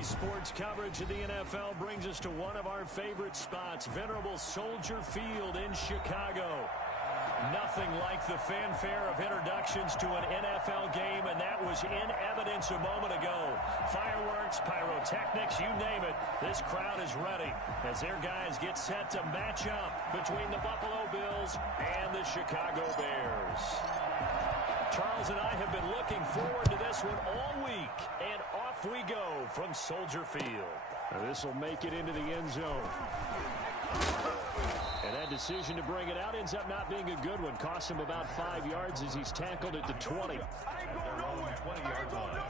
Today's sports coverage of the NFL brings us to one of our favorite spots, venerable Soldier Field in Chicago. Nothing like the fanfare of introductions to an NFL game, and that was in evidence a moment ago. Fireworks, pyrotechnics, you name it, this crowd is ready as their guys get set to match up between the Buffalo Bills and the Chicago Bears. Charles and I have been looking forward to this one all week, and off we go from Soldier Field. This will make it into the end zone. And that decision to bring it out ends up not being a good one. Cost him about 5 yards as he's tackled at the 20. I ain't going nowhere. 20-yard line.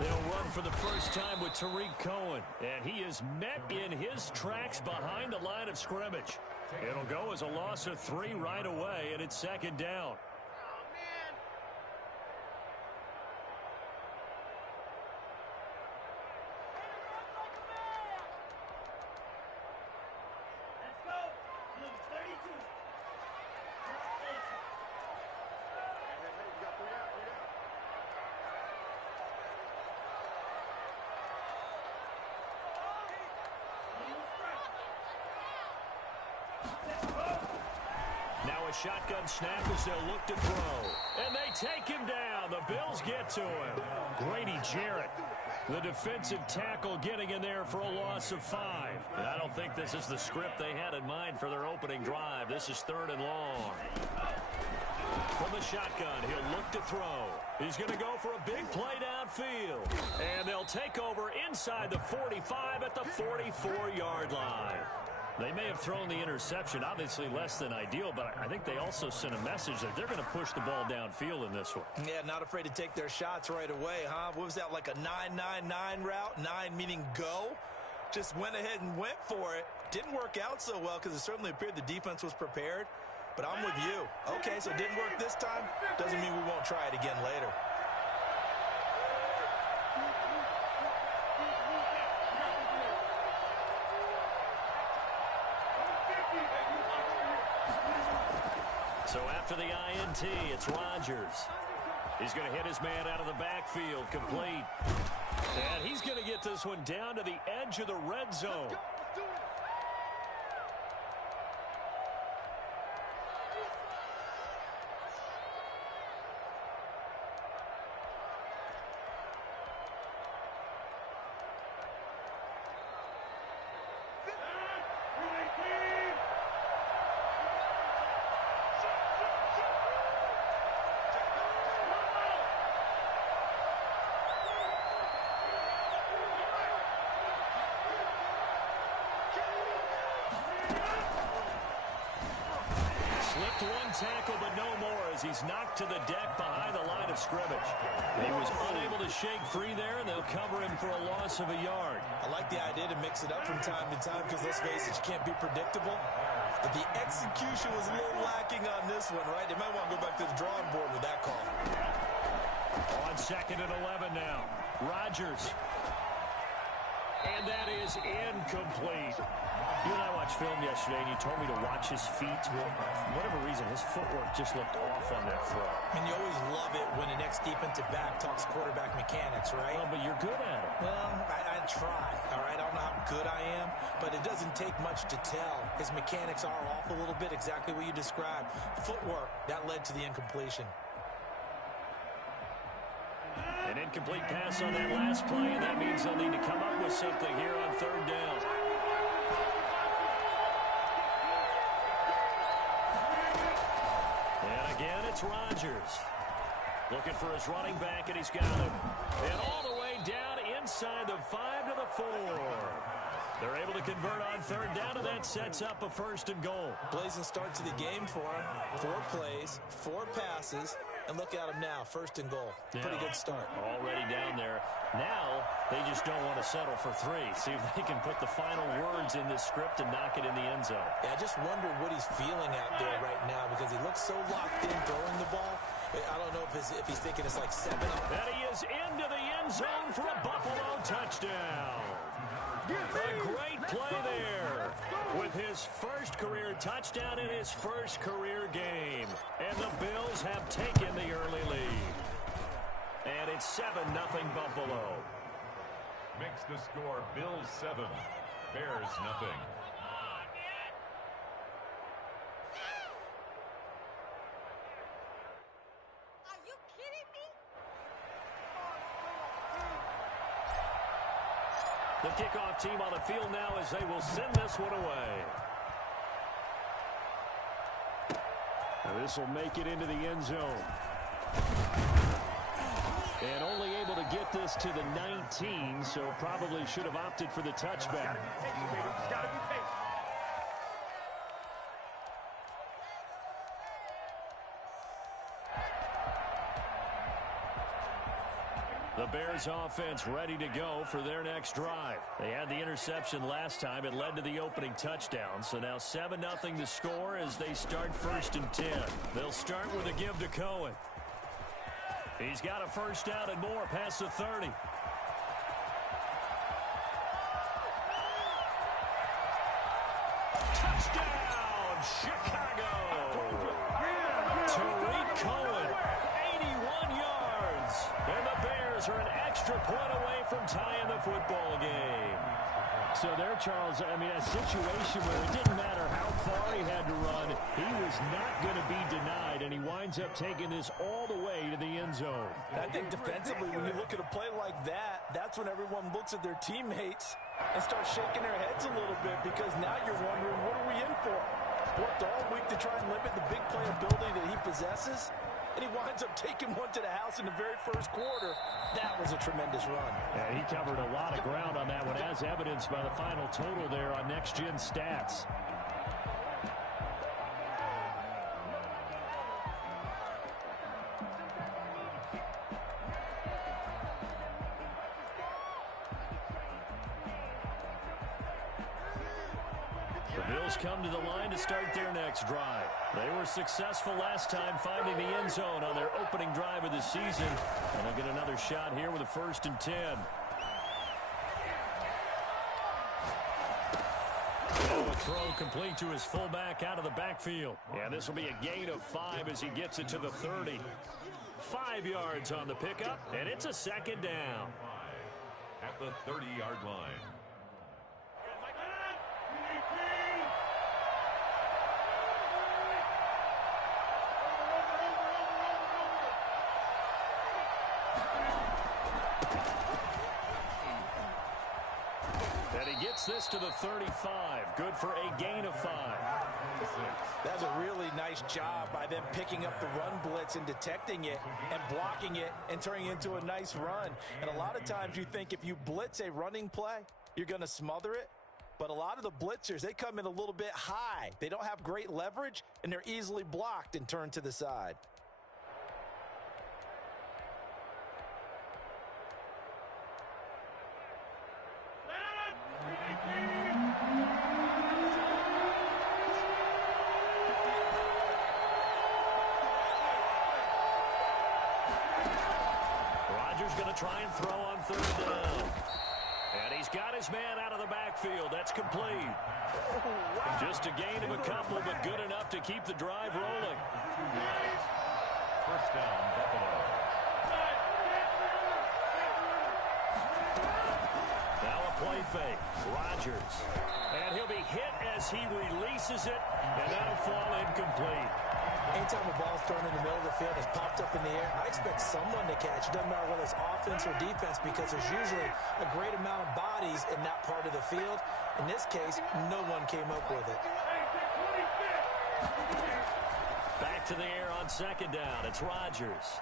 They'll run for the first time with Tariq Cohen, and he is met in his tracks behind the line of scrimmage. It'll go as a loss of 3 right away, and it's second down. Now a shotgun snap as they'll look to throw. And they take him down. The Bills get to him. Grady Jarrett, the defensive tackle, getting in there for a loss of 5. And I don't think this is the script they had in mind for their opening drive. This is 3rd and long. From the shotgun, he'll look to throw. He's going to go for a big play downfield. And they'll take over inside the 45 at the 44-yard line. They may have thrown the interception, obviously less than ideal, but I think they also sent a message that they're going to push the ball downfield in this one. Yeah, not afraid to take their shots right away, huh? What was that, like a 9-9-9 route? 9 meaning go? Just went ahead and went for it. Didn't work out so well because it certainly appeared the defense was prepared. But I'm with you. Okay, so it didn't work this time. Doesn't mean we won't try it again later. So after the INT, it's Rodgers. He's going to hit his man out of the backfield, complete. And he's going to get this one down to the edge of the red zone. One tackle, but no more as he's knocked to the deck behind the line of scrimmage. He was unable to shake free there, and they'll cover him for a loss of a yard. I like the idea to mix it up from time to time because, let's face it, you can't be predictable. But the execution was a little lacking on this one, right? They might want to go back to the drawing board with that call. On 2nd and 11 now. Rodgers. And that is incomplete. You and I watched film yesterday, and you told me to watch his feet. Well, for whatever reason, his footwork just looked off on that throw. And you always love it when an ex-defensive back talks quarterback mechanics, right? Well, but you're good at it. Well, I try, all right? I don't know how good I am, but it doesn't take much to tell. His mechanics are off a little bit, exactly what you described. Footwork, that led to the incompletion. An incomplete pass on that last play, and that means they'll need to come up with something here on 3rd down. And again, it's Rodgers. Looking for his running back, and he's got him. And all the way down inside the 5 to the 4. They're able to convert on 3rd down, and that sets up a 1st and goal. Blazing start to the game for him. 4 plays, 4 passes, And look at them now, 1st and goal. Pretty good start. Already down there. Now, they just don't want to settle for 3. See if they can put the final words in this script and knock it in the end zone. Yeah, I just wonder what he's feeling out there right now because he looks so locked in throwing the ball. I don't know if he's thinking it's like 7. And he is into the end zone for a Buffalo touchdown. A great play there with his first career touchdown in his first career game. And the Bills have taken the early lead. And it's 7-0 Buffalo. Makes the score Bills 7, Bears nothing. Are you kidding me? The kickoff team on the field now as they will send this one away. Now this will make it into the end zone. And only able to get this to the 19, so probably should have opted for the touchback. The Bears offense ready to go for their next drive. They had the interception last time. It led to the opening touchdown. So now 7-0 to score as they start 1st and 10. They'll start with a give to Cohen. He's got a first down and more past the 30. Touchdown, Chicago! Tariq Cohen, 81 yards. And the Bears are an extra point away from tying the football game. So there, Charles, I mean, a situation where it didn't matter how far he had to run, he was not going to be denied, and he winds up taking this all the way to the end zone. I think defensively, when you look at a play like that, that's when everyone looks at their teammates and starts shaking their heads a little bit because now you're wondering, what are we in for? Worked all week to try and limit the big play ability that he possesses, and he winds up taking one to the house in the very first quarter. That was a tremendous run. Yeah, he covered a lot of ground on that one, as evidenced by the final total there on Next Gen Stats. Come to the line to start their next drive. They were successful last time finding the end zone on their opening drive of the season. And they'll get another shot here with a 1st and 10. Oh, a throw complete to his fullback out of the backfield. Yeah, this will be a gain of 5 as he gets it to the 30. 5 yards on the pickup, and it's a 2nd down. At the 30-yard line. This to the 35. Good for a gain of 5. That's a really nice job by them picking up the run blitz and detecting it and blocking it and turning it into a nice run. And a lot of times you think if you blitz a running play, you're going to smother it. But a lot of the blitzers, they come in a little bit high. They don't have great leverage, and they're easily blocked and turned to the side. Try and throw on 3rd down. And he's got his man out of the backfield. That's complete. Just a gain of a couple, but good enough to keep the drive rolling. 1st down, Buffalo. Now a play fake. Rodgers. And he'll be hit as he releases it, and that'll fall incomplete. Anytime a ball's thrown in the middle of the field, it's popped up in the air, I expect someone to catch. It doesn't matter whether it's offense or defense because there's usually a great amount of bodies in that part of the field. In this case, no one came up with it. Back to the air on 2nd down. It's Rodgers.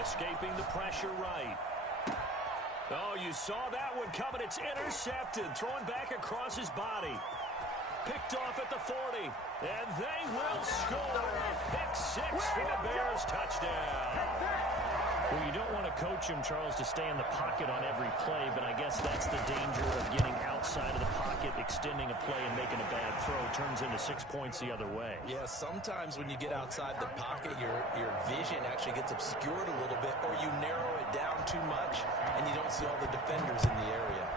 Escaping the pressure right. Oh, you saw that one coming. It's intercepted. Throwing back across his body. Picked off at the 40. And they will score a pick-6 for the Bears touchdown. Well, you don't want to coach him, Charles, to stay in the pocket on every play, but I guess that's the danger of getting outside of the pocket, extending a play, and making a bad throw. Turns into 6 points the other way. Yeah, sometimes when you get outside the pocket, your vision actually gets obscured a little bit, or you narrow it down too much, and you don't see all the defenders in the area.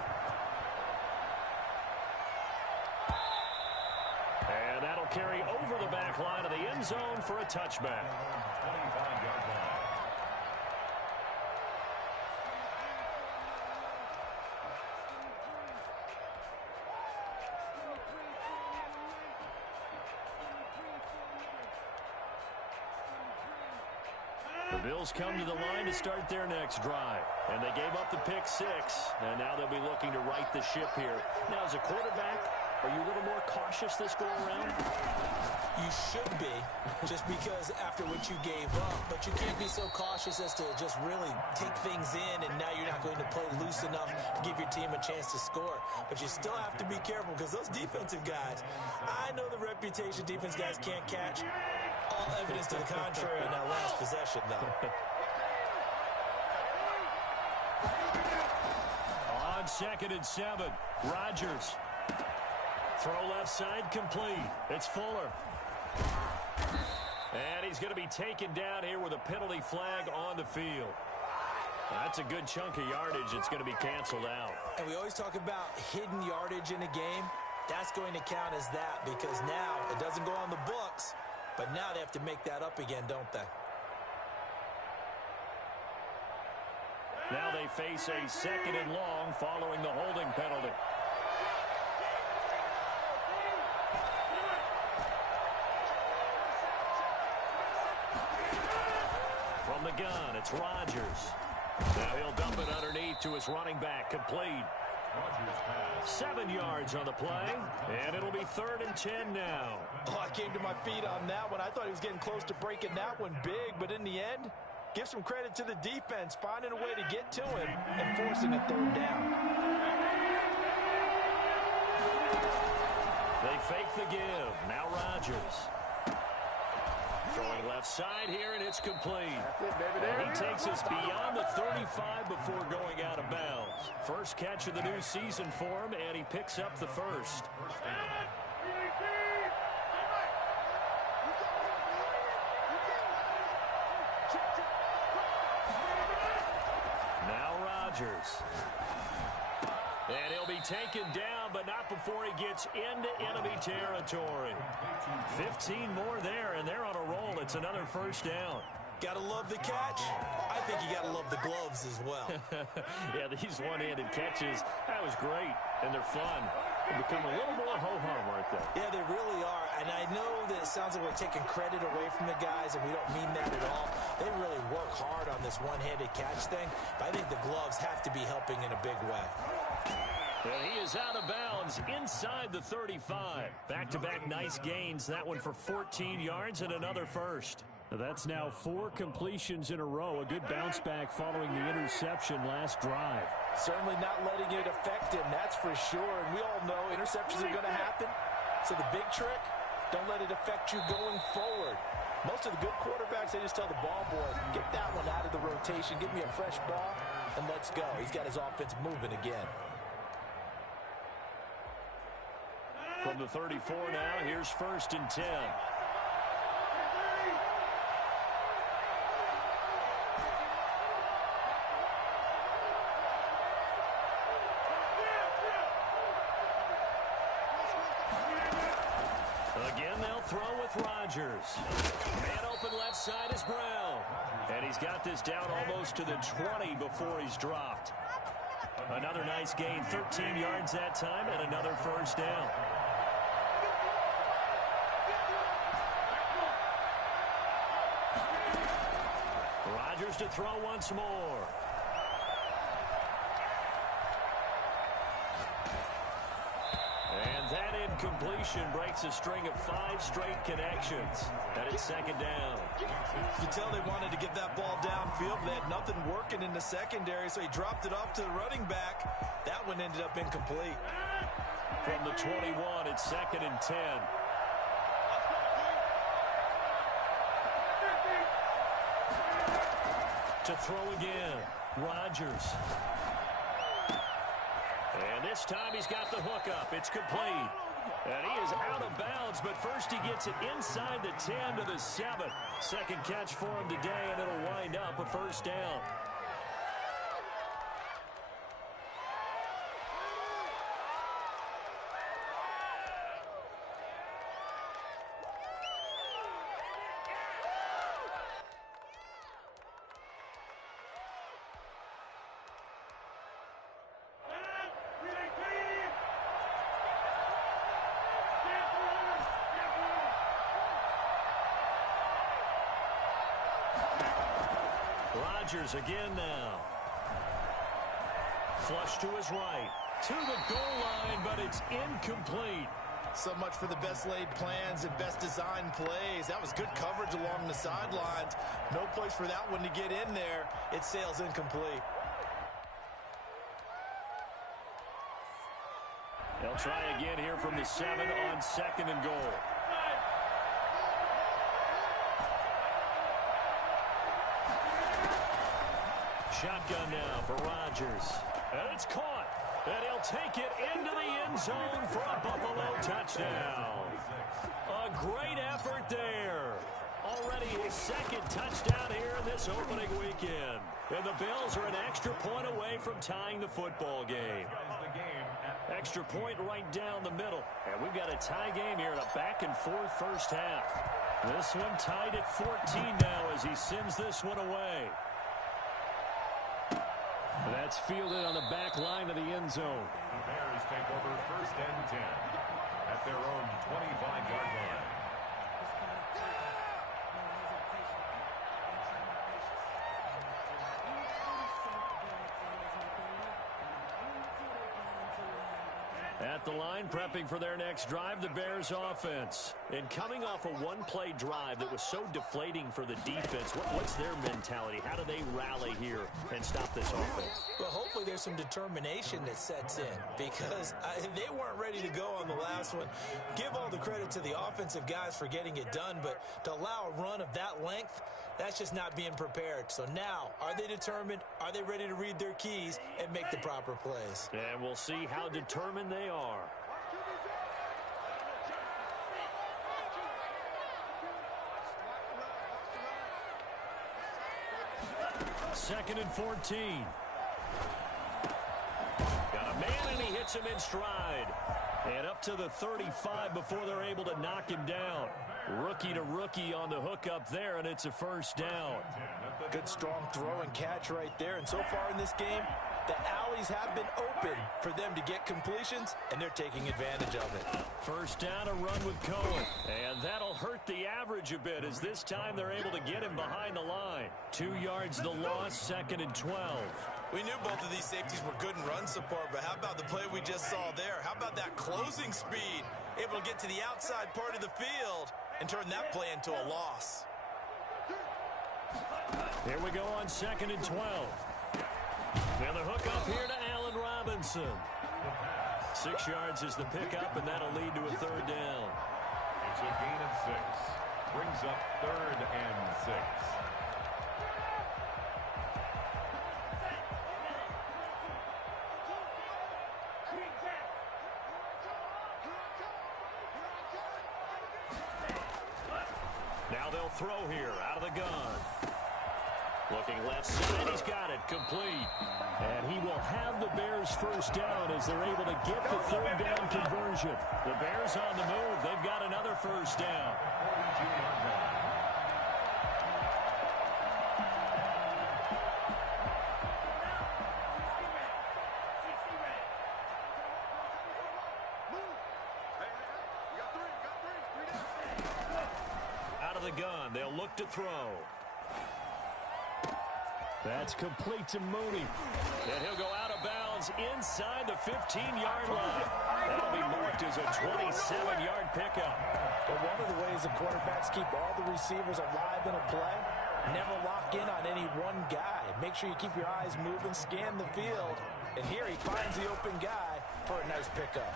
And that'll carry over the back line of the end zone for a touchback. 25-yard line. The Bills come to the line to start their next drive. And they gave up the pick-6, and now they'll be looking to right the ship here. Now, as a quarterback, are you a little more cautious this go-around? You should be, just because after what you gave up, but you can't be so cautious as to just really take things in, and now you're not going to play loose enough to give your team a chance to score. But you still have to be careful, because those defensive guys, I know the reputation defense guys can't catch. All evidence to the contrary in that last possession, though. On 2nd and 7, Rodgers. Throw left side complete. It's Fuller. And he's going to be taken down here with a penalty flag on the field. That's a good chunk of yardage. It's going to be canceled out. And we always talk about hidden yardage in a game. That's going to count as that, because now it doesn't go on the books, but now they have to make that up again, don't they? Now they face a 2nd and long following the holding penalty. From the gun, it's Rodgers. Now he'll dump it underneath to his running back, complete. 7 yards on the play, and it'll be 3rd and 10 now. Oh, I came to my feet on that one. I thought he was getting close to breaking that one big, but in the end, give some credit to the defense, finding a way to get to him and forcing a 3rd down. They fake the give. Now Rodgers. Throwing left side here, and it's complete. And he takes us beyond the 35 before going out of bounds. First catch of the new season for him, and he picks up the first. Now Rodgers. And he'll be taken down, but not before he gets into enemy territory. 15 more there, and they're on a roll. It's another first down. Gotta love the catch. I think you gotta love the gloves as well. Yeah, these one-handed catches, that was great, and they're fun. They become a little more ho-hum right there. Yeah, they really are, and I know that it sounds like we're taking credit away from the guys, and we don't mean that at all. They really work hard on this one-handed catch thing, but I think the gloves have to be helping in a big way. And he is out of bounds inside the 35. Back-to-back nice gains. That one for 14 yards and another first. That's now 4 completions in a row. A good bounce back following the interception last drive. Certainly not letting it affect him, that's for sure. And we all know interceptions are going to happen. So the big trick, don't let it affect you going forward. Most of the good quarterbacks, they just tell the ball boy, get that one out of the rotation, give me a fresh ball, and let's go. He's got his offense moving again. From the 34 now, here's 1st and 10. Again, they'll throw with Rodgers. Man open left side is Brown. And he's got this down almost to the 20 before he's dropped. Another nice gain, 13 yards that time, and another first down. Rodgers to throw once more. And that incompletion breaks a string of 5 straight connections. And it's 2nd down. You can tell they wanted to get that ball downfield. They had nothing working in the secondary, so he dropped it off to the running back. That one ended up incomplete. From the 21, it's 2nd and 10. To throw again, Rodgers. And this time he's got the hook up. It's complete. And he is out of bounds, but first he gets it inside the 10 to the 7. Second catch for him today, and it'll wind up a first down. Rodgers again now. Flush to his right. To the goal line, but it's incomplete. So much for the best laid plans and best designed plays. That was good coverage along the sidelines. No place for that one to get in there. It sails incomplete. They'll try again here from the 7 on 2nd and goal. Shotgun now for Rodgers. And it's caught. And he'll take it into the end zone for a Buffalo touchdown. A great effort there. Already his second touchdown here in this opening weekend. And the Bills are an extra point away from tying the football game. Extra point right down the middle. And we've got a tie game here in a back-and-forth first half. This one tied at 14 now as he sends this one away. That's fielded on the back line of the end zone. The Bears take over 1st and 10 at their own 25-yard line. At the line, prepping for their next drive, the Bears offense. And coming off a one-play drive that was so deflating for the defense, what's their mentality? How do they rally here and stop this offense? Well, hopefully there's some determination that sets in because they weren't ready to go on the last one. Give all the credit to the offensive guys for getting it done, but to allow a run of that length, that's just not being prepared. So now, are they determined? Are they ready to read their keys and make the proper plays? And we'll see how determined they are. Second and 14. Got a man, and he hits him in stride. And up to the 35 before they're able to knock him down. Rookie to rookie on the hook up there, and it's a first down. Good strong throw and catch right there. And so far in this game, the alleys have been open for them to get completions, and they're taking advantage of it. First down, a run with Cohen. And that'll hurt the average a bit as this time they're able to get him behind the line. 2 yards the loss, 2nd and 12. We knew both of these safeties were good in run support, but how about the play we just saw there? How about that closing speed? Able to get to the outside part of the field and turn that play into a loss. Here we go on 2nd and 12. And the hook up here to Allen Robinson. 6 yards is the pickup, and that'll lead to a third down. It's a gain of 6. Brings up 3rd and 6. Now they'll throw here out of the gun. Looking left side, he's got it complete. And he will have the Bears first down as they're able to get the third down conversion. The Bears on the move. They've got another first down. Out of the gun, they'll look to throw. That's complete to Mooney. And he'll go out of bounds inside the 15-yard line. That'll be marked as a 27-yard pickup. But one of the ways the quarterbacks keep all the receivers alive in a play, never lock in on any one guy. Make sure you keep your eyes moving, scan the field. And here he finds the open guy for a nice pickup.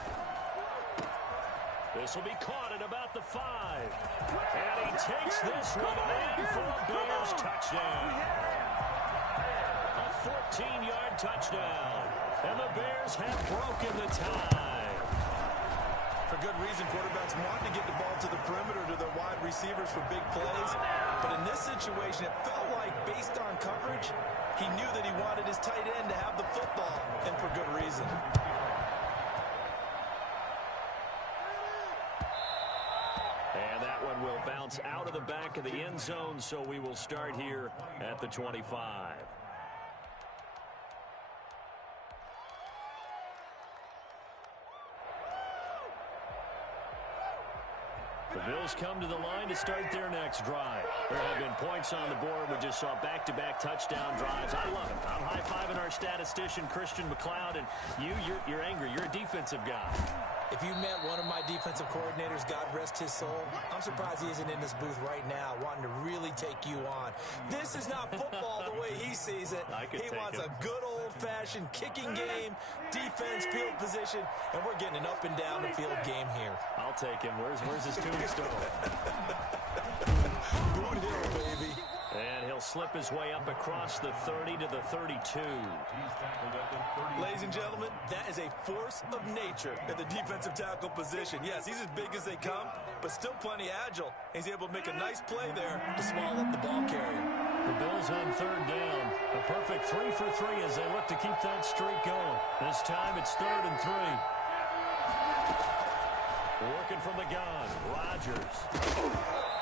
This will be caught at about the 5. And he takes this one in for a Bears touchdown. A 14-yard touchdown. And the Bears have broken the tie. For good reason, quarterbacks want to get the ball to the perimeter to their wide receivers for big plays. But in this situation, it felt like, based on coverage, he knew that he wanted his tight end to have the football, and for good reason. And that one will bounce out of the back of the end zone, so we will start here at the 25. The Bills come to the line to start their next drive. There have been points on the board. We just saw back-to-back touchdown drives. I love it. I'm high-fiving our statistician, Christian McLeod, and you're angry. You're a defensive guy. If you met one of my defensive coordinators, God rest his soul, I'm surprised he isn't in this booth right now wanting to really take you on. This is not football the way he sees it. He wants a good old-fashioned kicking game, defense, field position, and we're getting an up-and-down the field game here. I'll take him. Where's his tombstone? Boot Hill, baby. And he'll slip his way up across the 30 to the 32. Ladies and gentlemen, that is a force of nature at the defensive tackle position. Yes, he's as big as they come, but still plenty agile. He's able to make a nice play there to swallow up the ball carrier. The Bills on third down. A perfect 3 for 3 as they look to keep that streak going. This time it's 3rd and 3. Working from the gun, Rodgers.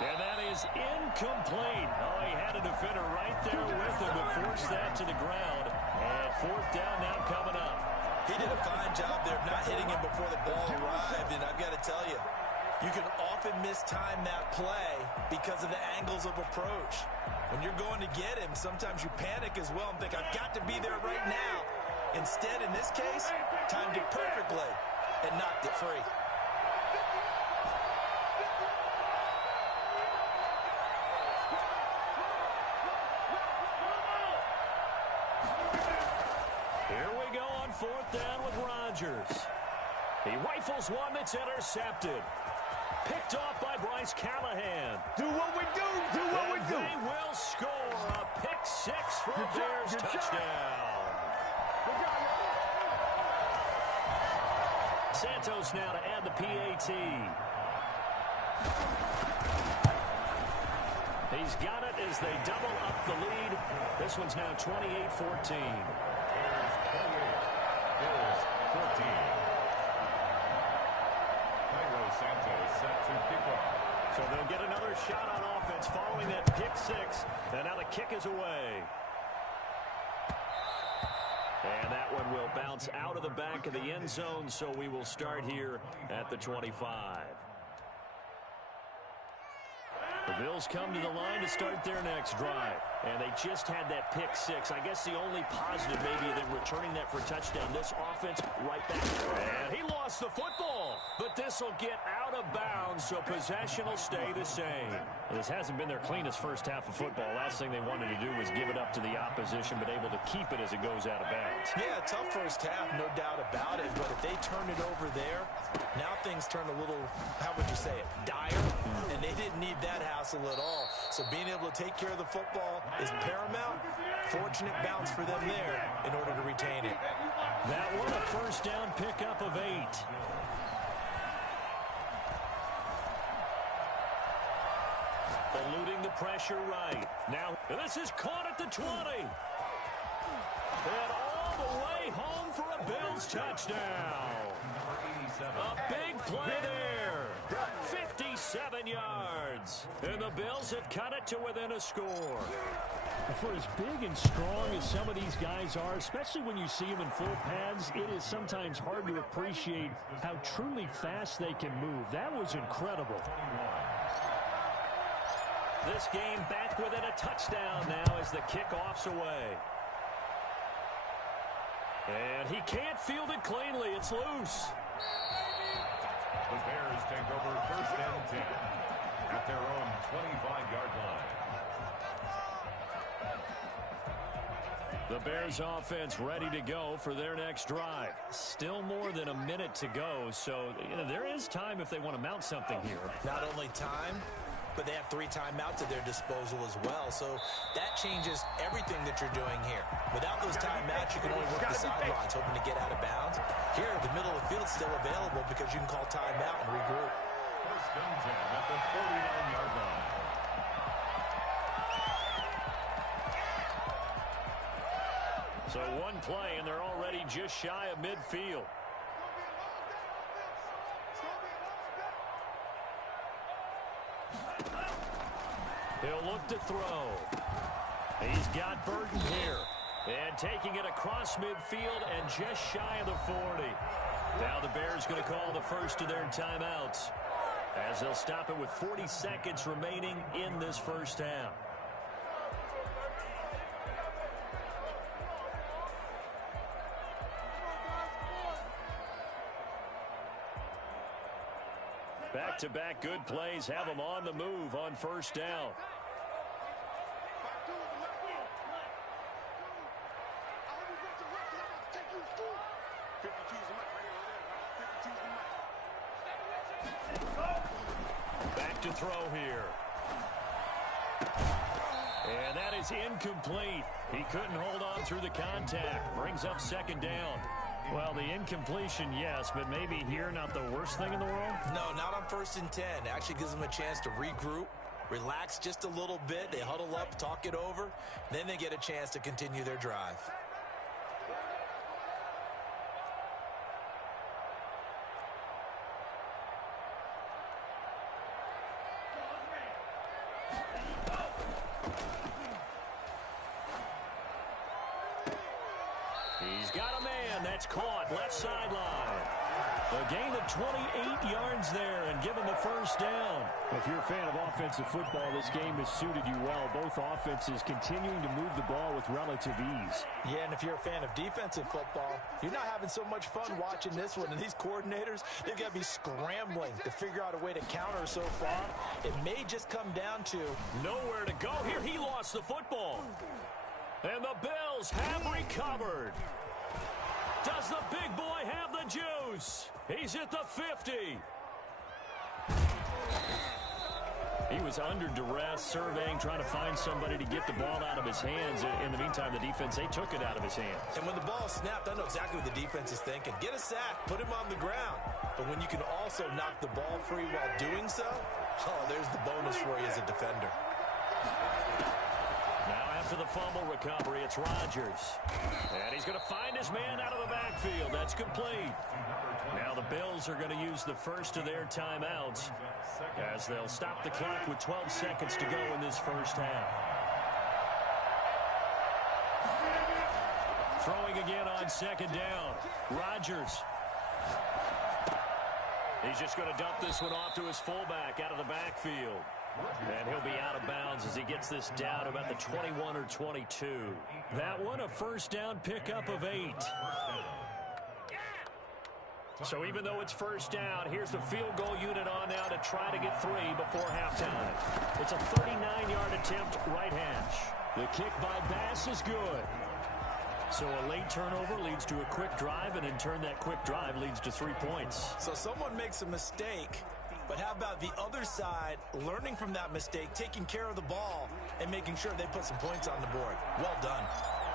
And that is incomplete. Oh, he had a defender right there with him to force that to the ground. And 4th down now coming up. He did a fine job there of not hitting him before the ball arrived, and I've got to tell you, you can often mistime that play because of the angles of approach. When you're going to get him, sometimes you panic as well and think, I've got to be there right now. Instead, in this case, timed it perfectly and knocked it free. Here we go on 4th down with Rodgers. He rifles one that's intercepted. Picked off by Bryce Callahan. Do what we do. Do what we do. They will score a pick 6 for a Bears touchdown. Santos now to add the PAT. He's got it as they double up the lead. This one's now 28-14. Bills 14. Cairo Santos set to kick off. So they'll get another shot on offense following that pick 6. And now the kick is away. And that one will bounce out of the back of the end zone, so we will start here at the 25. The Bills come to the line to start their next drive. And they just had that pick 6. I guess the only positive maybe than returning that for a touchdown. This offense right back. And he lost the football. But this will get out of bounds, so possession will stay the same. This hasn't been their cleanest first half of football. Last thing they wanted to do was give it up to the opposition, but able to keep it as it goes out of bounds. Yeah, tough first half, no doubt about it. But if they turn it over there, now things turn a little, how would you say it, dire. And they didn't need that hassle at all. So being able to take care of the football is paramount. Fortunate bounce for them there in order to retain it. That one a first down pickup of 8. Eluding the pressure right. Now, this is caught at the 20. And all the way home for a Bills touchdown. A big play there. 57 yards. And the Bills have cut it to within a score. For as big and strong as some of these guys are, especially when you see them in full pads, it is sometimes hard to appreciate how truly fast they can move. That was incredible. This game back within a touchdown now as the kickoff's away. And he can't field it cleanly. It's loose. The Bears take over 1st and 10 at their own 25-yard line. The Bears offense ready to go for their next drive. Still more than a minute to go, so there is time if they want to mount something here. Not only time, but they have 3 timeouts at their disposal as well, so that changes everything that you're doing here. Without those timeouts, you can only work the sidelines, hoping to get out of bounds. Here, the middle of the field is still available because you can call timeout and regroup. First and 10 at the 49-yard line. So one play, and they're already just shy of midfield. He'll look to throw. He's got Burton here. And taking it across midfield and just shy of the 40. Now the Bears going to call the first of their timeouts, as they'll stop it with 40 seconds remaining in this first half. Back-to-back good plays have them on the move on first down. Back to throw here. And that is incomplete. He couldn't hold on through the contact. Brings up second down. Well, the incompletion, yes, but maybe here not the worst thing in the world? No, not on 1st and 10. It actually gives them a chance to regroup, relax just a little bit. They huddle up, talk it over, then they get a chance to continue their drive. He's got a man that's caught left sideline. A gain of 28 yards there and given the first down. If you're a fan of offensive football, this game has suited you well. Both offenses continuing to move the ball with relative ease. Yeah, and if you're a fan of defensive football, you're not having so much fun watching this one. And these coordinators, they've got to be scrambling to figure out a way to counter so far. It may just come down to nowhere to go here. He lost the football. And the Bills have recovered. Does the big boy have the juice? He's at the 50. He was under duress, surveying, trying to find somebody to get the ball out of his hands. In the meantime, the defense, they took it out of his hands. And when the ball snapped, I know exactly what the defense is thinking. Get a sack, put him on the ground. But when you can also knock the ball free while doing so, oh, there's the bonus for you as a defender. After the fumble recovery, it's Rodgers. And he's going to find his man out of the backfield. That's complete. Now the Bills are going to use the first of their timeouts as they'll stop the clock with 12 seconds to go in this first half. Throwing again on second down. Rodgers. He's just going to dump this one off to his fullback out of the backfield. And he'll be out of bounds as he gets this down about the 21 or 22. That one, a first down pickup of 8. So even though it's first down, here's the field goal unit on now to try to get 3 before halftime. It's a 39-yard attempt right hash. The kick by Bass is good. So a late turnover leads to a quick drive, and in turn that quick drive leads to 3 points. So someone makes a mistake. But how about the other side, learning from that mistake, taking care of the ball, and making sure they put some points on the board? Well done.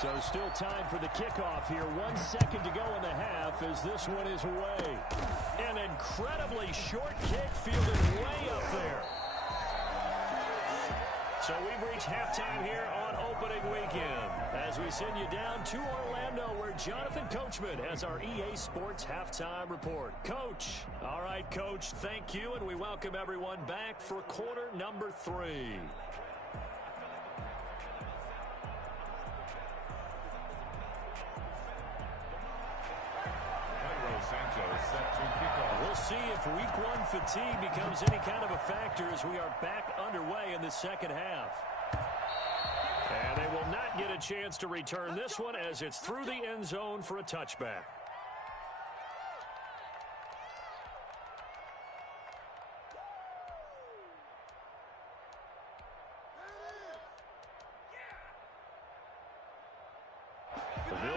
So still time for the kickoff here. 1 second to go in the half as this one is away. An incredibly short kick fielded way up there. So we've reached halftime here on opening weekend as we send you down to Orlando where Jonathan Coachman has our EA Sports Halftime Report. Coach. All right, Coach, thank you, and we welcome everyone back for quarter number 3. We'll see if week 1 fatigue becomes any kind of a factor as we are back underway in the second half. And they will not get a chance to return this one as it's through the end zone for a touchback.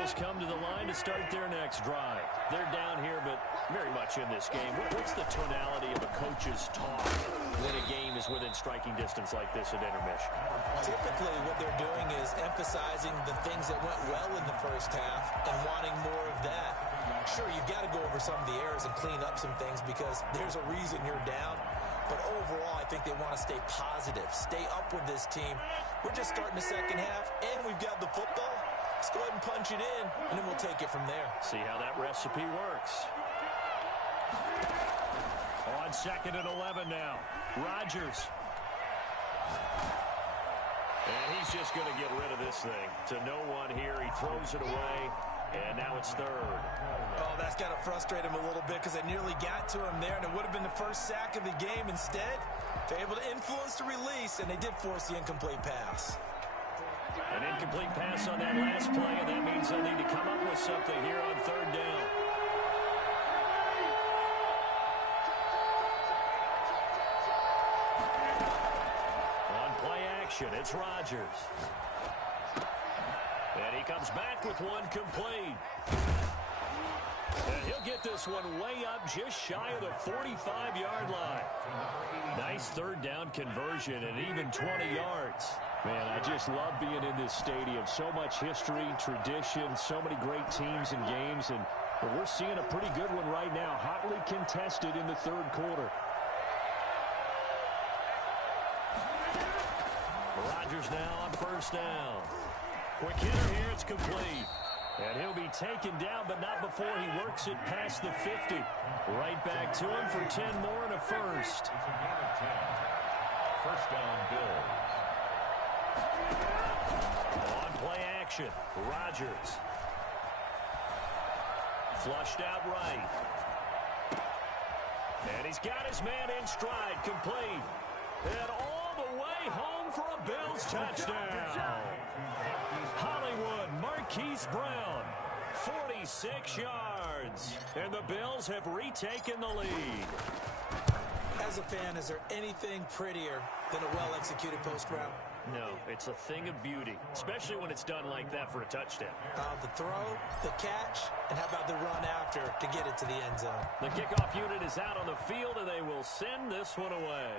Bills come to the line to start their next drive. They're down here, but very much in this game. What's the tonality of a coach's talk when a game is within striking distance like this at intermission? Typically, what they're doing is emphasizing the things that went well in the first half and wanting more of that. Sure, you've got to go over some of the errors and clean up some things because there's a reason you're down. But overall, I think they want to stay positive, stay up with this team. We're just starting the second half, and we've got the football. Let's go ahead and punch it in, and then we'll take it from there. See how that recipe works. On 2nd and 11 now. Rodgers. And he's just going to get rid of this thing. To no one here. He throws it away, and now it's 3rd. Oh, that's got to frustrate him a little bit because they nearly got to him there, and it would have been the first sack of the game. Instead, they're able to influence the release, and they did force the incomplete pass. An incomplete pass on that last play, and that means they'll need to come up with something here on 3rd down. On play action, it's Rodgers. And he comes back with one complete. And he'll get this one way up just shy of the 45-yard line. Nice 3rd down conversion and even 20 yards. Man, I just love being in this stadium. So much history, tradition, so many great teams and games. And we're seeing a pretty good one right now, hotly contested in the 3rd quarter. Rodgers now on 1st down. Quick hitter here, it's complete. And he'll be taken down, but not before he works it past the 50. Right back to him for 10 more and a first. 1st down, Bills. On play action, Rodgers. Flushed out right. And he's got his man in stride, complete. And all the way home for a Bills touchdown. Hollywood Marquise Brown, 46 yards. And the Bills have retaken the lead. As a fan, is there anything prettier than a well-executed post route? No, it's a thing of beauty, especially when it's done like that for a touchdown. The throw, the catch, and how about the run after to get it to the end zone? The kickoff unit is out on the field, and they will send this one away.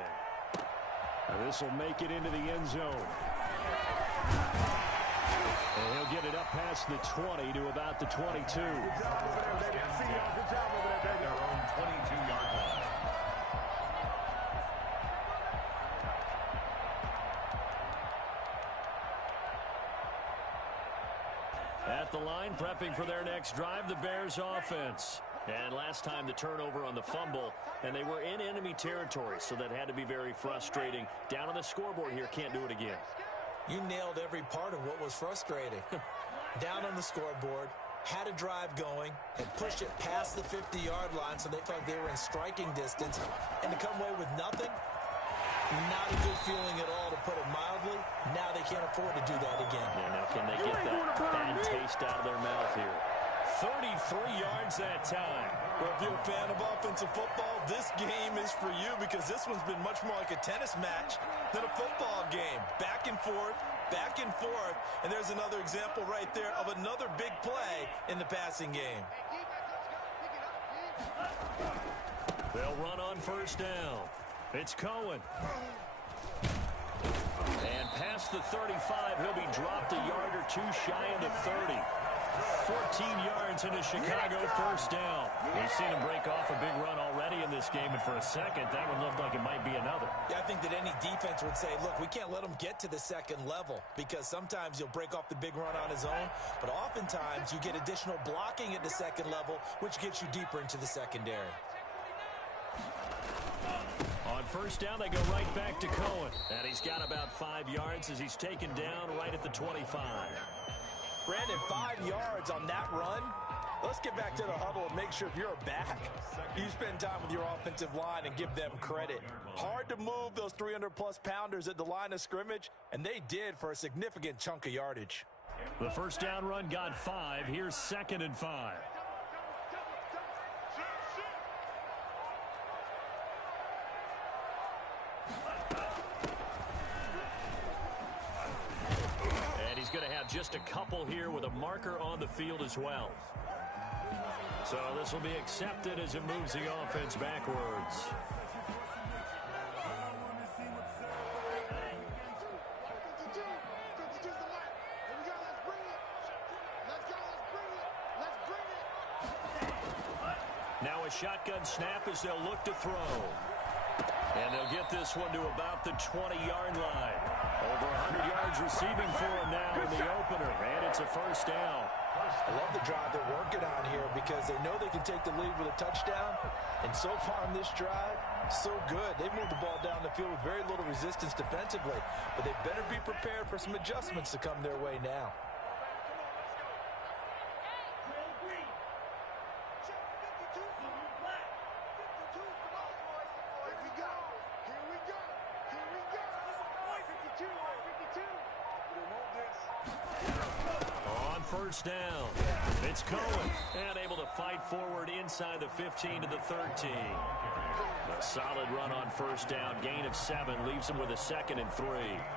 This will make it into the end zone. And he'll get it up past the 20 to about the 22. At their own 22-yard line. At the line, prepping for their next drive, the Bears offense. And last time the turnover on the fumble, and they were in enemy territory, so that had to be very frustrating. Down on the scoreboard here, can't do it again. You nailed every part of what was frustrating. Down on the scoreboard, had a drive going, and pushed it past the 50-yard line so they thought they were in striking distance, and to come away with nothing, not a good feeling at all, to put it mildly. Now they can't afford to do that again. Yeah, now can they get that bad taste out of their mouth here? 33 yards that time. Well, if you're a fan of offensive football, this game is for you because this one's been much more like a tennis match than a football game. Back and forth, and there's another example right there of another big play in the passing game. They'll run on 1st down. It's Cohen. And past the 35, he'll be dropped a yard or two shy of the 30. 14 yards into Chicago 1st down. We've seen him break off a big run already in this game, and for a second, that one looked like it might be another. Yeah, I think that any defense would say, look, we can't let him get to the second level because sometimes he'll break off the big run on his own, but oftentimes you get additional blocking at the second level, which gets you deeper into the secondary. On 1st down, they go right back to Cohen. And he's got about 5 yards as he's taken down right at the 25. Brandon, 5 yards on that run. Let's get back to the huddle and make sure if you're back, you spend time with your offensive line and give them credit. Hard to move those 300-plus pounders at the line of scrimmage, and they did for a significant chunk of yardage. The 1st down run got 5. Here's 2nd and 5. He's going to have have just a couple here with a marker on the field as well. So this will be accepted as it moves the offense backwards. Now a shotgun snap as they'll look to throw. And they'll get this one to about the 20-yard line. Over 100 yards receiving for him now in the opener. And it's a first down. I love the drive they're working on here because they know they can take the lead with a touchdown. And so far in this drive, so good. They've moved the ball down the field with very little resistance defensively. But they better be prepared for some adjustments to come their way now. First down. It's Cohen. And able to fight forward inside the 15 to the 13. A solid run on first down. Gain of 7 leaves him with a 2nd and 3.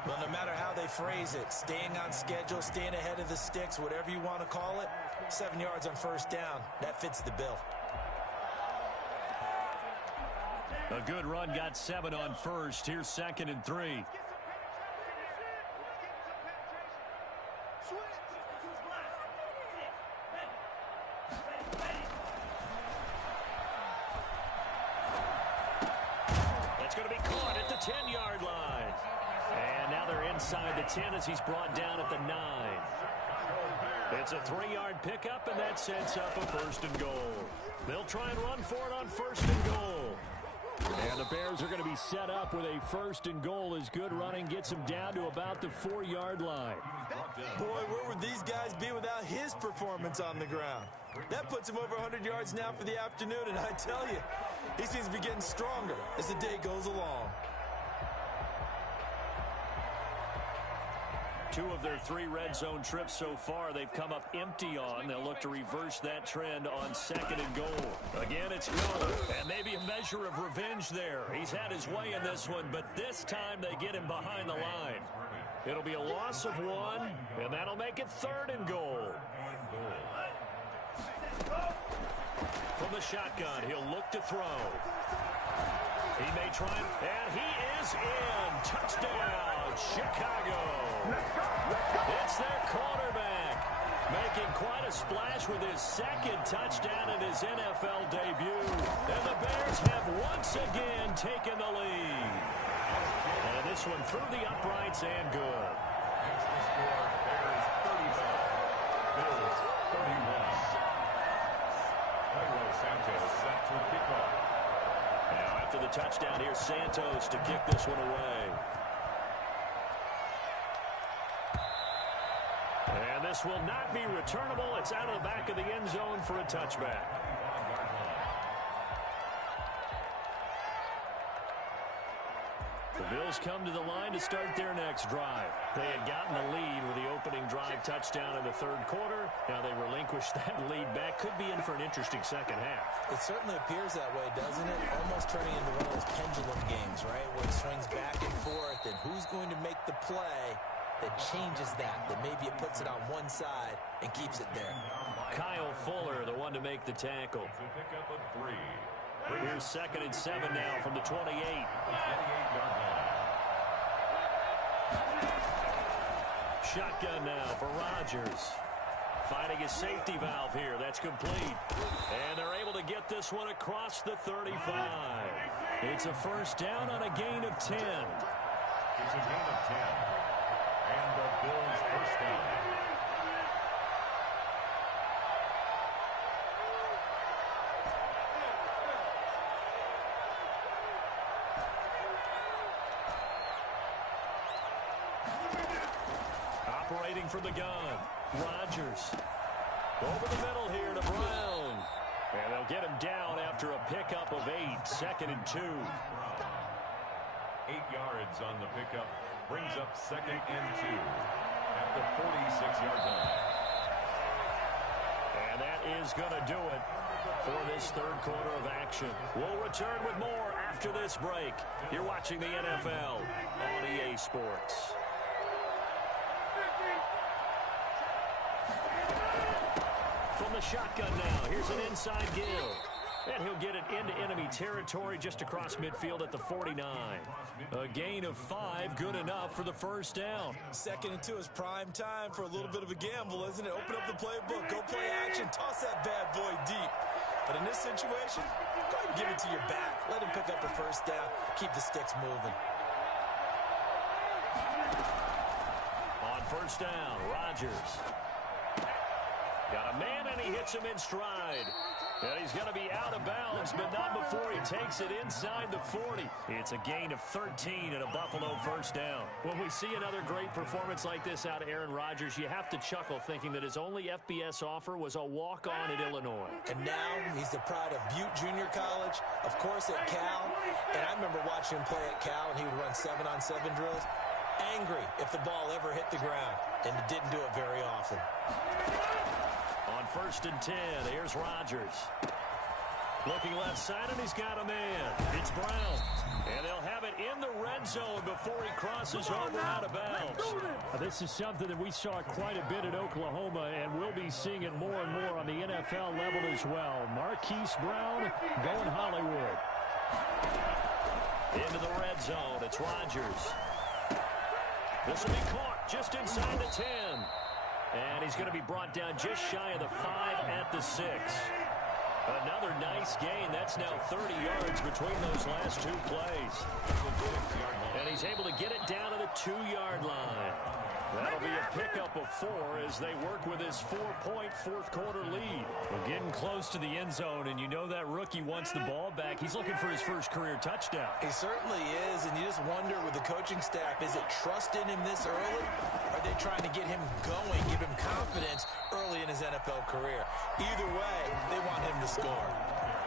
Well, no matter how they phrase it, staying on schedule, staying ahead of the sticks, whatever you want to call it, 7 yards on first down. That fits the bill. A good run got 7 on first. Here's 2nd and 3. Inside the 10 as he's brought down at the 9. It's a 3-yard pickup, and that sets up a 1st and goal. They'll try and run for it on 1st and goal. And the Bears are going to be set up with a 1st and goal as good running gets him down to about the 4-yard line. Boy, where would these guys be without his performance on the ground? That puts him over 100 yards now for the afternoon, and I tell you, he seems to be getting stronger as the day goes along. 2 of their 3 red zone trips so far they've come up empty on. They'll look to reverse that trend on 2nd and goal. Again, it's Cohen, and maybe a measure of revenge there. He's had his way in this one, but this time they get him behind the line. It'll be a loss of 1, and that'll make it 3rd and goal. From the shotgun, he'll look to throw. He may try, and he is in. Touchdown, Chicago. It's their quarterback making quite a splash with his 2nd touchdown in his NFL debut. And the Bears have once again taken the lead. And this one through the uprights and good. Bears 35, Bills 31. Cairo Santos set to kick off. Now after the touchdown, here's Santos to kick this one away. And this will not be returnable. It's out of the back of the end zone for a touchback. The Bills come to the line to start their next drive. They had gotten the lead with the opening drive touchdown in the 3rd quarter. Now they relinquished that lead back. Could be in for an interesting 2nd half. It certainly appears that way, doesn't it? Almost turning into one of those pendulum games, right? Where it swings back and forth, and who's going to make the play that changes that maybe it puts it on one side and keeps it there. Kyle Fuller, the one to make the tackle. Pick up a 3. Here's 2nd and 7 now from the 28. 28-yard line. Shotgun now for Rodgers. Finding his safety valve here. That's complete. And they're able to get this one across the 35. It's a 1st down on a gain of 10. It's a gain of 10. And the Bills 1st down. Operating from the gun, Rodgers. Over the middle here to Brown. And they'll get him down after a pickup of 8, 2nd and 2. 8 yards on the pickup. Brings up 2nd and 2 at the 46-yard line. And that is going to do it for this 3rd quarter of action. We'll return with more after this break. You're watching the NFL on EA Sports. the shotgun now. Here's an inside give. And he'll get it into enemy territory just across midfield at the 49. A gain of 5, good enough for the first down. 2nd and 2 is prime time for a little bit of a gamble, isn't it? Open up the playbook, go play action, toss that bad boy deep. But in this situation, go ahead and give it to your back. Let him pick up the first down, keep the sticks moving. On first down, Rodgers. Got a man, and he hits him in stride. And he's going to be out of bounds, but not before he takes it inside the 40. It's a gain of 13 and a Buffalo first down. When we see another great performance like this out of Aaron Rodgers, you have to chuckle thinking that his only FBS offer was a walk-on at Illinois. And now he's the pride of Butte Junior College, of course at Cal. And I remember watching him play at Cal, and he would run 7-on-7 drills. Angry if the ball ever hit the ground, and it didn't do it very often. On 1st and 10, here's Rodgers. Looking left side, and he's got a man. It's Brown. And they'll have it in the red zone before he crosses over out of bounds. This is something that we saw quite a bit at Oklahoma, and we'll be seeing it more and more on the NFL level as well. Marquise Brown going Hollywood. Into the red zone, it's Rodgers. This will be caught just inside the 10. And he's going to be brought down just shy of the 5 at the 6. Another nice gain. That's now 30 yards between those last 2 plays. And he's able to get it down to the 2-yard line. That'll be a pickup of 4 as they work with his 4-point fourth-quarter lead. We're getting close to the end zone, and you know that rookie wants the ball back. He's looking for his first career touchdown. He certainly is, and you just wonder with the coaching staff, is it trust in him this early? Are they trying to get him going, give him confidence early in his NFL career? Either way, they want him to score.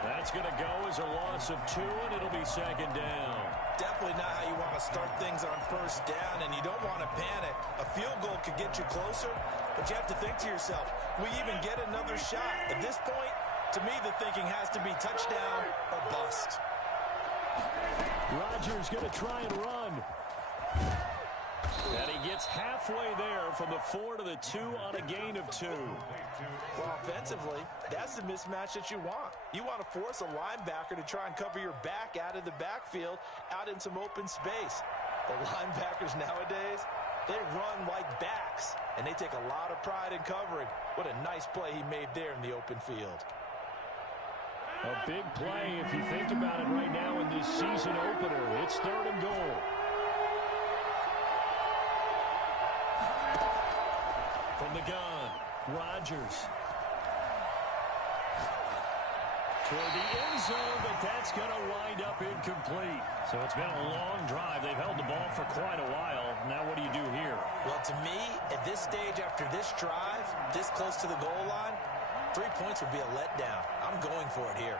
That's going to go as a loss of 2, and it'll be 2nd down. Definitely not how you want to start things on first down, and you don't want to panic. A field goal could get you closer, but you have to think to yourself, we even get another shot. At this point, to me, the thinking has to be touchdown or bust. Rodgers going to try and run. And he gets halfway there from the 4 to the 2 on a gain of 2. Well, offensively, that's the mismatch that you want. You want to force a linebacker to try and cover your back out of the backfield, out in some open space. The linebackers nowadays, they run like backs, and they take a lot of pride in covering. What a nice play he made there in the open field. A big play if you think about it right now in this season opener. It's 3rd and goal. From the gun, Rodgers. Toward the end zone, but that's going to wind up incomplete. So it's been a long drive. They've held the ball for quite a while. Now what do you do here? Well, to me, at this stage after this drive, this close to the goal line, 3 points would be a letdown. I'm going for it here.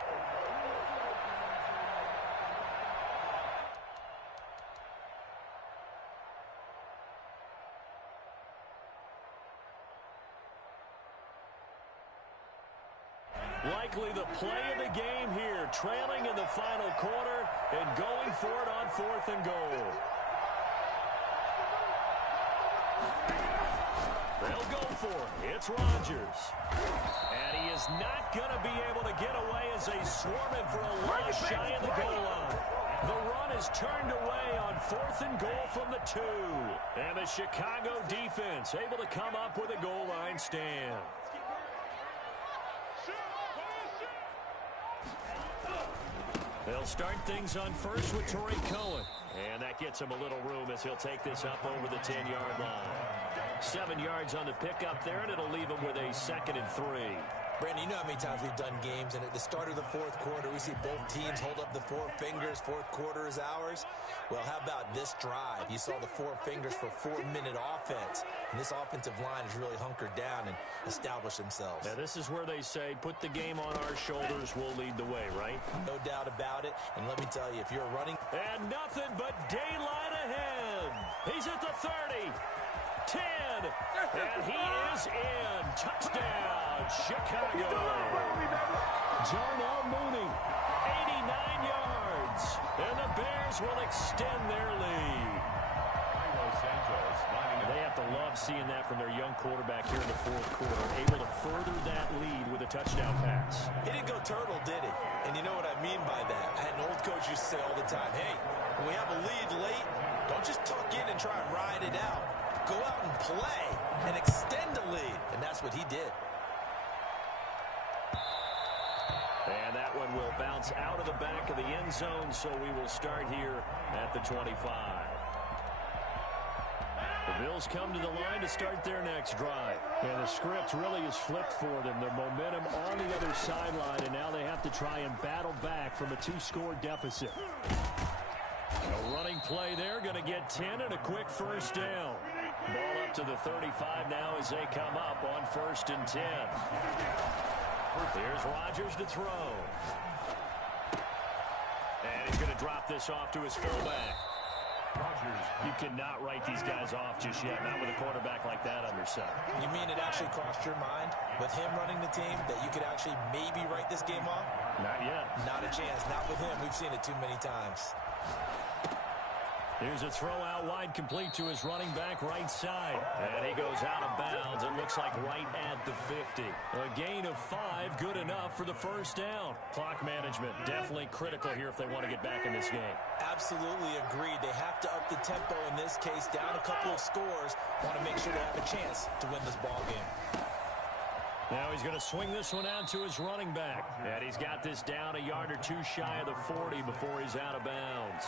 Likely the play of the game here, trailing in the final quarter and going for it on 4th and goal. They'll go for it. It's Rodgers. And he is not going to be able to get away as they swarm him for a loss shy of the goal line. The run is turned away on 4th and goal from the 2. And the Chicago defense able to come up with a goal line stand. They'll start things on first with Torrey Cohen. And that gets him a little room as he'll take this up over the 10-yard line. 7 yards on the pickup there, and it'll leave him with a 2nd and 3. Brandon, you know how many times we've done games, and at the start of the 4th quarter, we see both teams hold up the 4 fingers, 4th quarter is ours. Well, how about this drive? You saw the 4 fingers for 4-minute offense, and this offensive line has really hunkered down and established themselves. Now, this is where they say, put the game on our shoulders, we'll lead the way, right? No doubt about it, and let me tell you, if you're running... And nothing but daylight ahead. He's at the 30, 10, and he is in. Touchdown, Chicago. Darnell Mooney, 89 yards, and the Bears will extend their lead. Santos lining up. They have to love seeing that from their young quarterback here in the fourth quarter, able to further that lead with a touchdown pass. He didn't go turtle, did he? And you know what I mean by that. I had an old coach used to say all the time, hey, when we have a lead late, don't just tuck in and try and ride it out. Go out and play and extend the lead. And that's what he did. And that one will bounce out of the back of the end zone, so we will start here at the 25. The Bills come to the line to start their next drive. And the script really is flipped for them. Their momentum on the other sideline, and now they have to try and battle back from a 2-score deficit. A running play there, going to get 10 and a quick first down. Ball up to the 35 now as they come up on 1st and 10. Here's Rodgers to throw. And he's going to drop this off to his fullback. You cannot write these guys off just yet, not with a quarterback like that under center. You mean it actually crossed your mind with him running the team that you could actually maybe write this game off? Not yet. Not a chance. Not with him. We've seen it too many times. Here's a throw out wide, complete to his running back right side. And he goes out of bounds. It looks like right at the 50. A gain of 5, good enough for the first down. Clock management, definitely critical here if they want to get back in this game. Absolutely agreed. They have to up the tempo in this case, down a couple of scores. Want to make sure they have a chance to win this ball game. Now he's going to swing this one out to his running back. And he's got this down a yard or two shy of the 40 before he's out of bounds.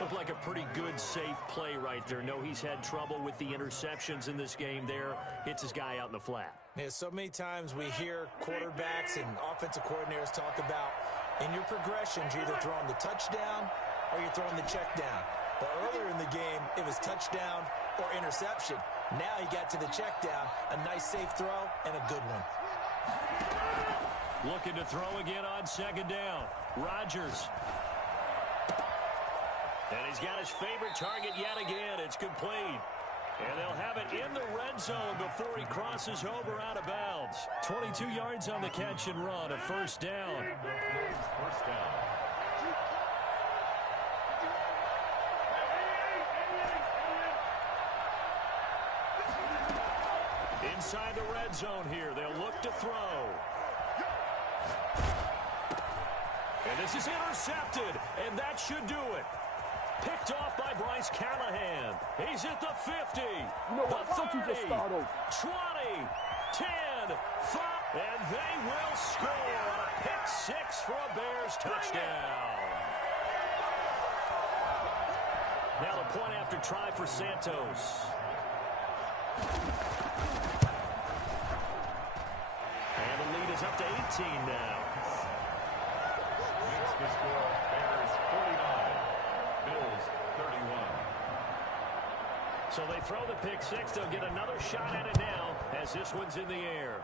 Looked like a pretty good, safe play right there. No, he's had trouble with the interceptions in this game there. Hits his guy out in the flat. Yeah, so many times we hear quarterbacks and offensive coordinators talk about in your progressions, you're either throwing the touchdown or you're throwing the check down. But earlier in the game, it was touchdown or interception. Now he got to the check down, a nice safe throw, and a good one. Looking to throw again on 2nd down. Rodgers. And he's got his favorite target yet again. It's complete. And they'll have it in the red zone before he crosses over out of bounds. 22 yards on the catch and run, a first down. First down. Inside the red zone here, they'll look to throw. And this is intercepted, and that should do it. Picked off by Bryce Callahan. He's at the 50, the 30, 20, 10, 5, and they will score a pick 6 for a Bears touchdown. Now the point after try for Santos. And the lead is up to 18 now. Makes the score Bears 49, Bills 31. So they throw the pick 6. They'll get another shot at it now as this one's in the air.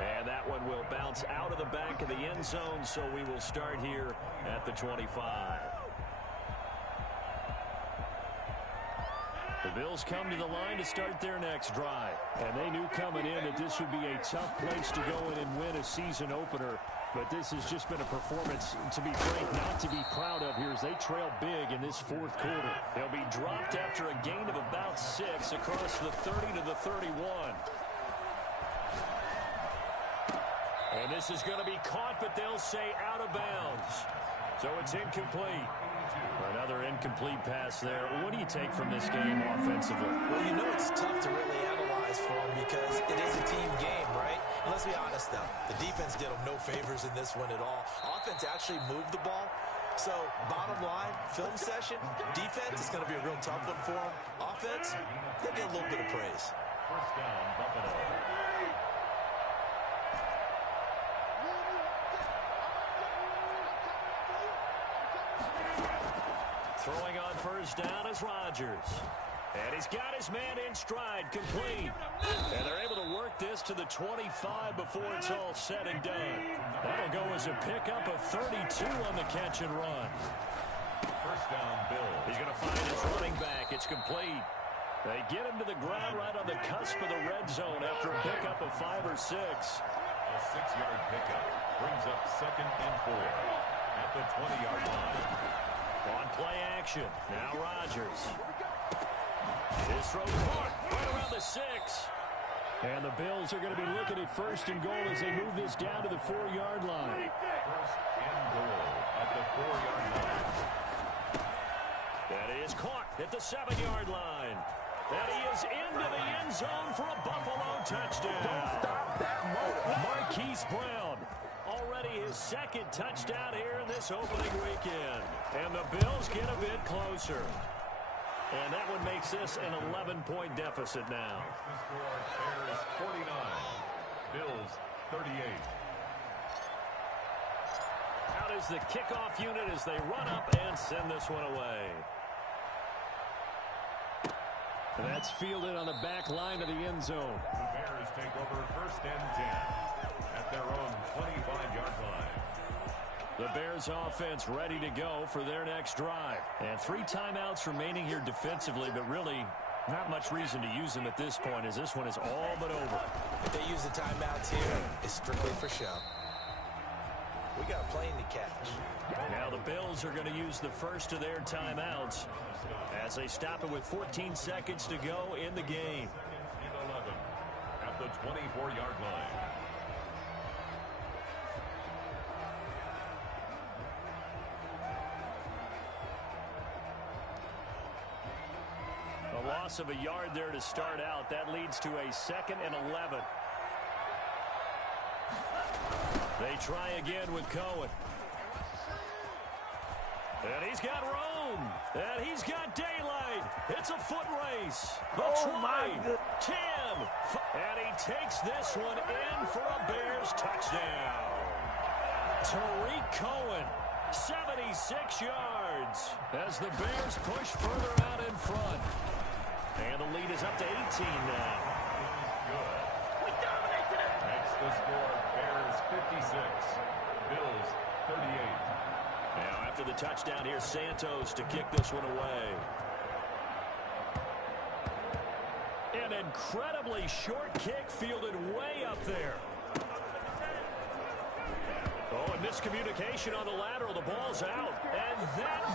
And that one will bounce out of the back of the end zone, so we will start here at the 25. The Bills come to the line to start their next drive. And they knew coming in that this would be a tough place to go in and win a season opener. But this has just been a performance, to be frank, not to be proud of here as they trail big in this fourth quarter. They'll be dropped after a gain of about 6 across the 30 to the 31. And this is going to be caught, but they'll say out of bounds. So it's incomplete. Another incomplete pass there. What do you take from this game offensively? Well, you know it's tough to really analyze for them because it is a team game, right? And let's be honest, though. The defense did them no favors in this one at all. Offense actually moved the ball. So, bottom line, film session, defense is going to be a real tough one for them. Offense, they'll get a little bit of praise. First down, Buffalo. Throwing on first down is Rodgers. And he's got his man in stride, complete. And they're able to work this to the 25 before it's all said and done. That'll go as a pickup of 32 on the catch and run. First down, Bills. He's going to find his running back. It's complete. They get him to the ground right on the cusp of the red zone after a pickup of 5 or 6. A 6-yard pickup brings up 2nd and 4 at the 20-yard line. On play action. Now Rodgers. His throw caught right around the 6. And the Bills are going to be looking at 1st and goal as they move this down to the 4-yard line. 1st and goal at the 4-yard line. That is caught at the 7-yard line. And he is into the end zone for a Buffalo touchdown. Don't stop that motor. Marquise Brown, already his 2nd touchdown here in this opening weekend. And the Bills get a bit closer. And that one makes this an 11-point deficit now. The score, Bears 49, Bills 38. Out is the kickoff unit as they run up and send this one away. And that's fielded on the back line of the end zone. The Bears take over 1st and 10 at their own 25-yard line. The Bears offense ready to go for their next drive. And 3 timeouts remaining here defensively, but really not much reason to use them at this point as this one is all but over. If they use the timeouts here, it's strictly for show. We got a plane to catch. Now the Bills are going to use the first of their timeouts as they stop it with 14 seconds to go in the game. 11 at the 24-yard line. A loss of a yard there to start out. That leads to a 2nd and 11. They try again with Cohen. And he's got room. And he's got daylight. It's a foot race. My God. 10. And he takes this one in for a Bears touchdown. Tariq Cohen, 76 yards as the Bears push further out in front. And the lead is up to 18 now. Good. Makes the score Bears 56, Bills 38. Now after the touchdown, here's Santos to kick this one away. An incredibly short kick fielded way up there. Oh, and miscommunication on the lateral. The ball's out. And that